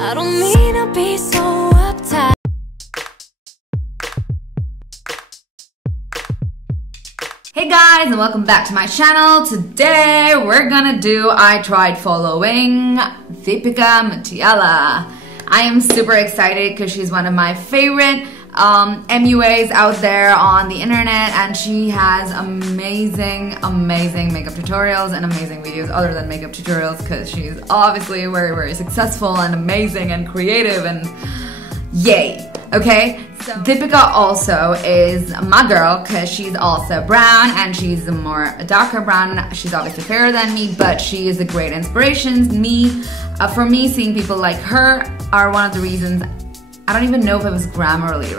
I don't mean to be so uptight. Hey guys, and welcome back to my channel. Today we're gonna do I tried following DEEPICA MUTYALA. I am super excited because she's one of my favorite MUAs out there on the internet, and she has amazing makeup tutorials and amazing videos other than makeup tutorials, because she's obviously very successful and amazing and creative and yay. Okay, so DEEPICA also is my girl because she's also brown and she's a darker brown. She's obviously fairer than me, but she is a great inspiration. For me, seeing people like her are one of the reasons. I don't even know if it was grammatically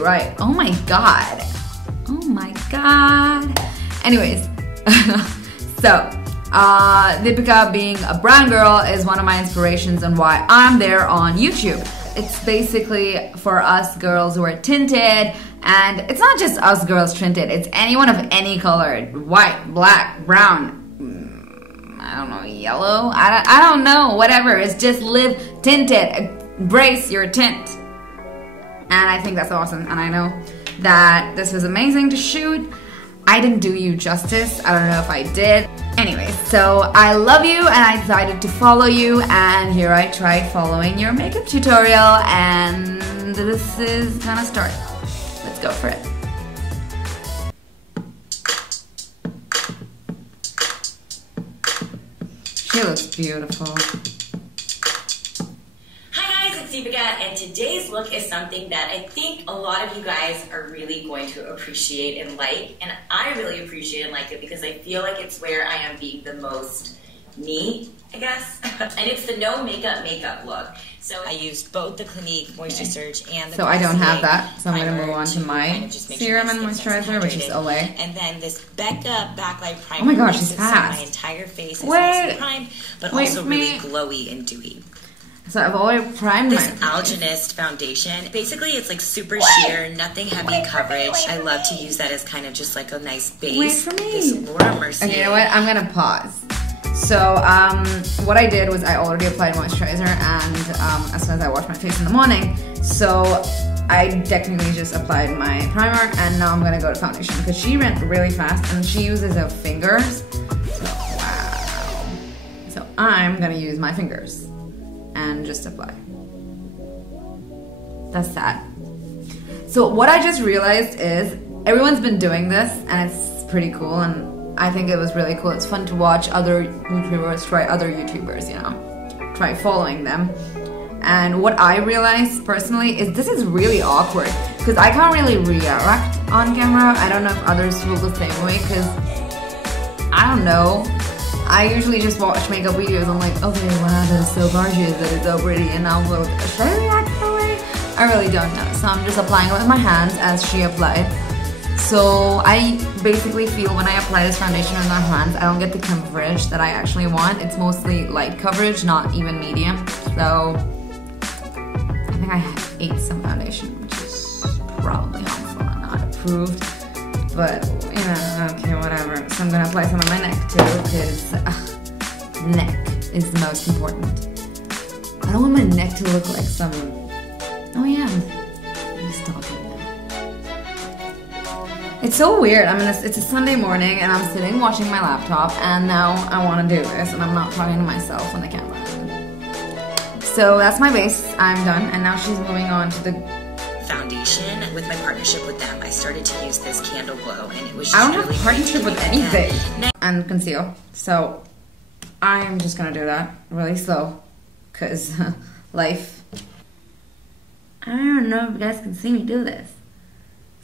right. Oh my god. Oh my god. Anyways, so DEEPICA being a brown girl is one of my inspirations and why I'm there on YouTube. It's basically for us girls who are tinted, and it's not just us girls tinted, it's anyone of any color, white, black, brown, I don't know, yellow, I don't know, whatever. It's just live tinted, embrace your tint. And I think that's awesome, and I know that this was amazing to shoot. I didn't do you justice, I don't know if I did. Anyways, so I love you and I decided to follow you, and here I tried following your makeup tutorial, and this is gonna start. Let's go for it. She looks beautiful. DEEPICA, and today's look is something that I think a lot of you guys are really going to appreciate and like, and I really appreciate and like it because I feel like it's where I am being the most me, I guess. And it's the no makeup look. So I used both the Clinique Moisture Surge and the I don't have that, so I'm going to move on to my Serum and Moisturizer, which is Olay. And then this Becca Backlight Primer. Oh my gosh, she's fast. My entire face is nicely primed, but also really glowy and dewy. So I've already primed this Algenist foundation. Basically, it's like super sheer, nothing heavy coverage. I love to use that as kind of just like a nice base. Wait for me. This Laura Mercier. Okay, you know what? I'm gonna pause. So what I did was I already applied moisturizer, and as soon as I washed my face in the morning, so I technically just applied my primer, and now I'm gonna go to foundation because she went really fast and she uses her fingers. So wow. So I'm gonna use my fingers and just apply. That's sad. So what I just realized is everyone's been doing this, and it's pretty cool, and I think it was really cool. It's fun to watch other YouTubers try other YouTubers, you know, try following them. And what I realized personally is this is really awkward because I can't really react on camera. I don't know if others feel the same way, because I don't know. I usually just watch makeup videos. I'm like, okay, wow, that's so gorgeous, that is so pretty, and I'll look, should I react that way? I really don't know. So I'm just applying it with my hands as she applied. So I basically feel when I apply this foundation with my hands, I don't get the coverage that I actually want. It's mostly light coverage, not even medium. So I think I ate some foundation, which is probably harmful and not approved. But, you know, okay, whatever. So I'm gonna apply some on my neck too, because neck is the most important. I don't want my neck to look like some... Oh yeah, I'm stopping now. It's so weird. I mean, it's a Sunday morning and I'm sitting watching my laptop, and now I want to do this, and I'm not talking to myself on the camera. So that's my base. I'm done, and now she's moving on to the foundation. With my partnership with them, I started to use this Candle Glow, and it was just I don't really have partnership with anything. And conceal. So I'm just gonna do that really slow, because life. I don't know if you guys can see me do this.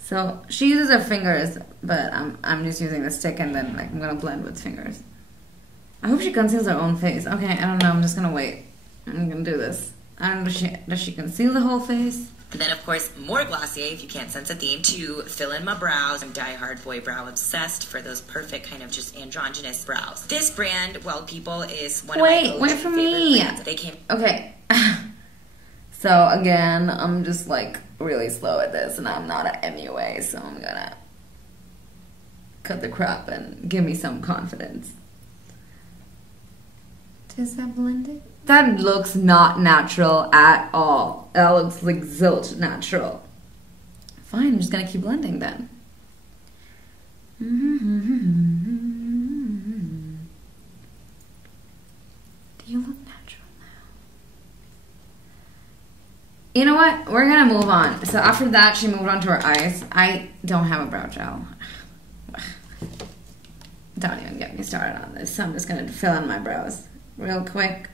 So she uses her fingers, but I'm just using the stick, and then like I'm gonna blend with fingers. I hope she conceals her own face. Okay, I don't know. I'm just gonna wait. I'm gonna do this. And does she conceal the whole face? And then, of course, more Glossier, if you can't sense a theme, to fill in my brows. I'm die-hard boy brow obsessed for those perfect kind of just androgynous brows. This brand, Well People, is one of my wait for me. brands. They came... Okay. So, again, I'm just, like, really slow at this, and I'm not an MUA, so I'm gonna cut the crap and give me some confidence. Does that blend it? That looks not natural at all. That looks like zilch natural. Fine, I'm just gonna keep blending then. Do you look natural now? You know what? We're gonna move on. So after that, she moved on to her eyes. I don't have a brow gel. Don't even get me started on this. So I'm just gonna fill in my brows real quick.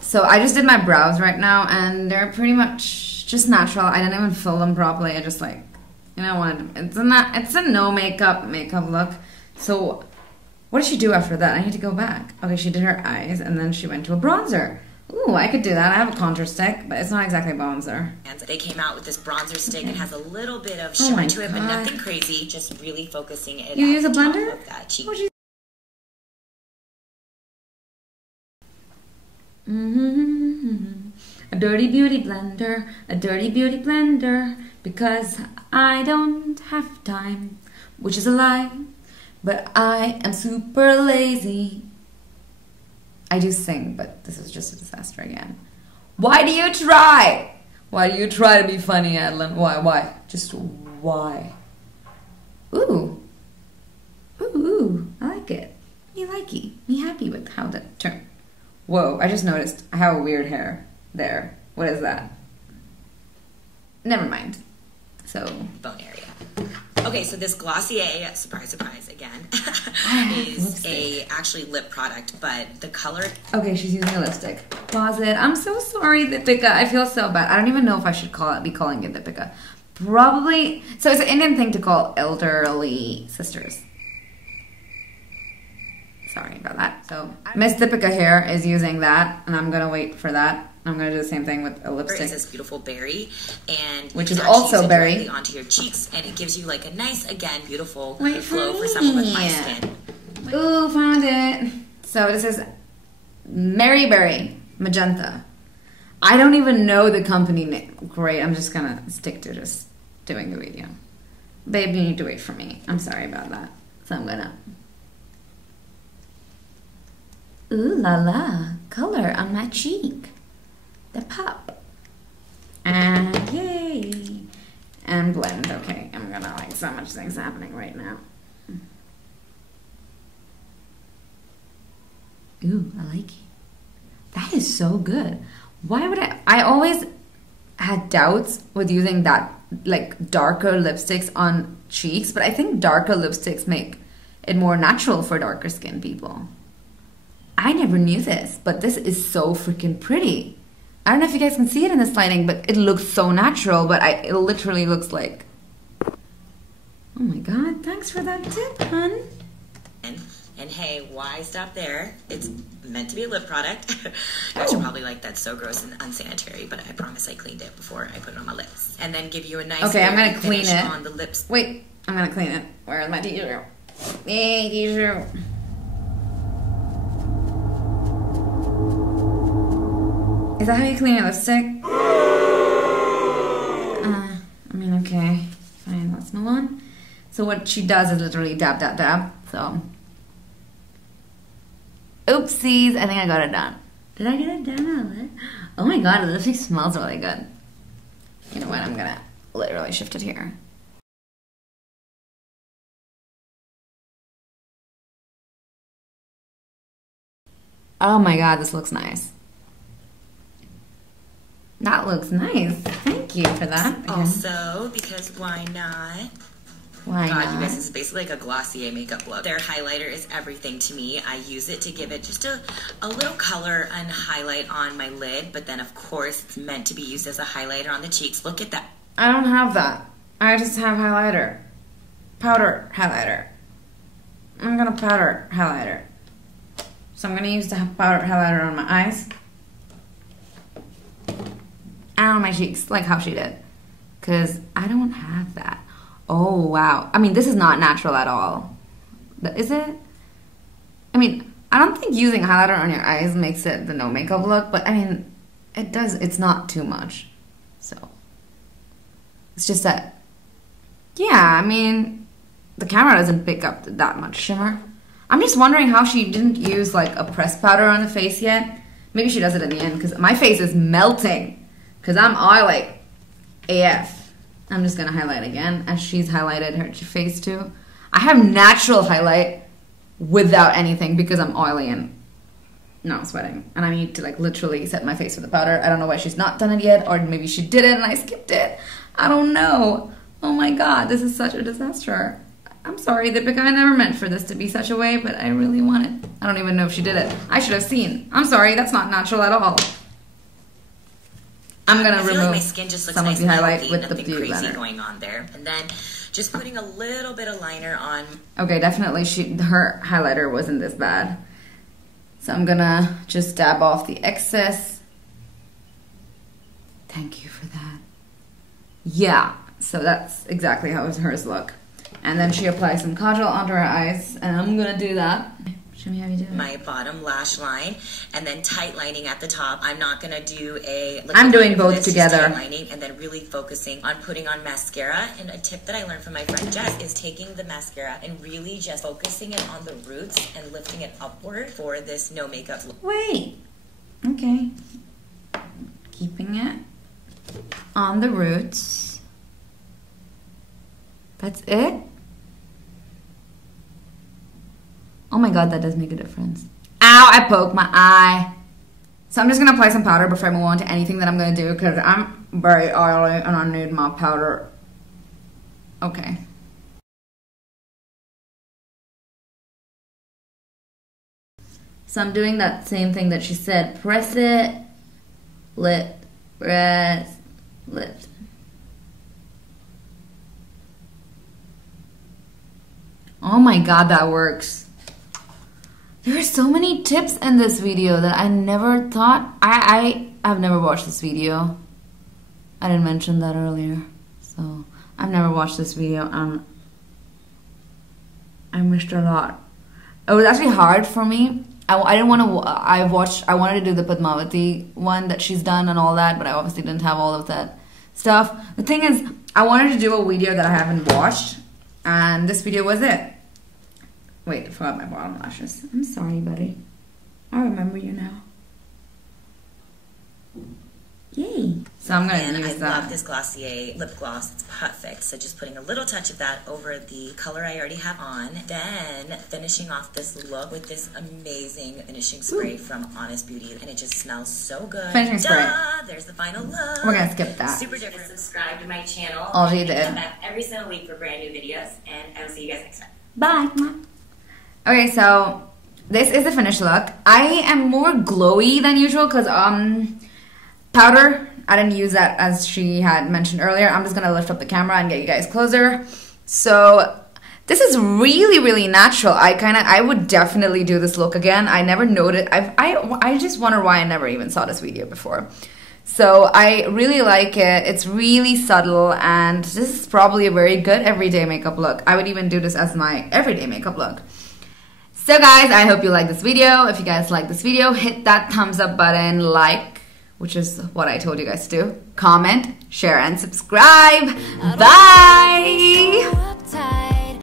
So I just did my brows right now, and they're pretty much just natural. I didn't even fill them properly. I just like, you know, it's a no makeup look. So what did she do after that? I need to go back. Okay, she did her eyes, and then she went to a bronzer. Ooh, I could do that. I have a contour stick, but it's not exactly bronzer. And they came out with this bronzer stick. It has a little bit of shimmer to it, but nothing crazy. Just really focusing it. You use a blender? Of that cheek. A dirty beauty blender, because I don't have time, which is a lie, but I am super lazy. I do sing, but this is just a disaster again. Why do you try? Why do you try to be funny, Adeline? Why? Just why? Ooh, I like it. Me likey. Me happy with how that turned. Whoa, I just noticed I have a weird hair there. What is that? Never mind. So, bone area. Okay, so this Glossier, surprise, surprise again, is actually lip product, but the color... Okay, she's using a lipstick. Pause it. I'm so sorry, DEEPICA. I feel so bad. I don't even know if I should be calling it DEEPICA. Probably... So it's an Indian thing to call elderly sisters. Sorry about that. So Miss DEEPICA here is using that, and I'm gonna wait for that. I'm gonna do the same thing with a lipstick. It's this beautiful berry, and which is also berry onto your cheeks, and it gives you like a nice, again, beautiful glow for someone with my skin. Ooh, found it. So this is Berry Magenta. I don't even know the company name. Great. I'm just gonna stick to just doing the video. Babe, you need to wait for me. I'm sorry about that. So I'm gonna. Ooh la la, color on my cheek. The pop. And yay. And blend. Okay, I'm gonna like so much things happening right now. Ooh, I like it. That is so good. Why would I always had doubts with using that like darker lipsticks on cheeks, but I think darker lipsticks make it more natural for darker skin people. I never knew this, but this is so freaking pretty. I don't know if you guys can see it in this lighting, but it looks so natural, but it literally looks like... Oh my god, thanks for that tip, hun. And hey, why stop there? It's meant to be a lip product. You guys are probably like, that's so gross and unsanitary, but I promise I cleaned it before I put it on my lips. And then give you a nice I'm gonna clean it on the lips. Wait, I'm gonna clean it. Where's my tissue? Hey, tissue. Is that how you clean your lipstick? I mean, okay. Fine, let's move on. So what she does is literally dab, dab, dab. So. Oopsies, I think I got it done. Did I get it done? Oh my god, the lipstick smells really good. You know what, I'm gonna literally shift it here. Oh my god, this looks nice. That looks nice. Thank you for that. Again. Also, because why not? Why not? You guys, this is basically like a Glossier makeup look. Their highlighter is everything to me. I use it to give it just a little color and highlight on my lid, but then of course it's meant to be used as a highlighter on the cheeks. Look at that. I don't have that. I just have highlighter. Powder highlighter. I'm gonna powder highlighter. So I'm gonna use the powder highlighter on my eyes. And on my cheeks, like how she did. Because I don't have that. Oh, wow. I mean, this is not natural at all. Is it? I mean, I don't think using highlighter on your eyes makes it the no makeup look, but I mean, it does. It's not too much. So, it's just that, yeah, I mean, the camera doesn't pick up that much shimmer. I'm just wondering how she didn't use like a pressed powder on the face yet. Maybe she does it in the end because my face is melting because I'm oily AF. I'm just gonna highlight again as she's highlighted her face too. I have natural highlight without anything because I'm oily and not sweating, and I need to like literally set my face with the powder. I don't know why she's not done it yet, or maybe she did it and I skipped it. I don't know. Oh my god, this is such a disaster. I'm sorry, Deepika, I never meant for this to be such a way, but I really want it. I don't even know if she did it. I should have seen. I'm sorry, that's not natural at all. I'm gonna remove like my skin just looks some nice of the and highlight healthy, with the nothing beauty crazy blender. going on there. And then just putting a little bit of liner on. Okay, definitely her highlighter wasn't this bad. So I'm gonna just dab off the excess. Thank you for that. Yeah, so that's exactly how hers look. And then she applies some kajal onto her eyes, and I'm gonna do that. Show me how you do it. My bottom lash line, and then tight lining at the top. I'm not gonna do a. I'm doing both together. Tight lining, and then really focusing on putting on mascara. And a tip that I learned from my friend Jess is taking the mascara and really just focusing it on the roots and lifting it upward for this no makeup look. Wait. Okay. Keeping it on the roots. That's it? Oh my god, that does make a difference. Ow, I poked my eye. So I'm just going to apply some powder before I move on to anything that I'm going to do because I'm very oily and I need my powder. Okay. So I'm doing that same thing that she said. Press it, lift, press, lift. Oh my god, that works. There are so many tips in this video that I never thought. I've never watched this video. I didn't mention that earlier. So I've never watched this video and I missed a lot. It was actually hard for me. I didn't want to. I wanted to do the Padmavati one that she's done and all that, but I obviously didn't have all of that stuff. The thing is, I wanted to do a video that I haven't watched, and this video was it. Wait, I forgot my bottom lashes. I'm sorry, buddy. I remember you now. Yay. So I'm going to use that. I love this Glossier lip gloss. It's perfect. So just putting a little touch of that over the color I already have on. Then finishing off this look with this amazing finishing spray from Honest Beauty. And it just smells so good. Finishing spray. There's the final look. We're going to skip that. Super different. Subscribe to my channel. Oh, you did. Come back every single week for brand new videos. And I will see you guys next time. Bye. Okay, so this is the finished look. I am more glowy than usual because powder, I didn't use that as she had mentioned earlier. I'm just going to lift up the camera and get you guys closer. So this is really, really natural. I would definitely do this look again. I never noted. I just wonder why I never even saw this video before. So I really like it. It's really subtle and this is probably a very good everyday makeup look. I would even do this as my everyday makeup look. So guys, I hope you like this video. If you guys like this video, hit that thumbs up button, like, which is what I told you guys to do. Comment, share, and subscribe. Bye!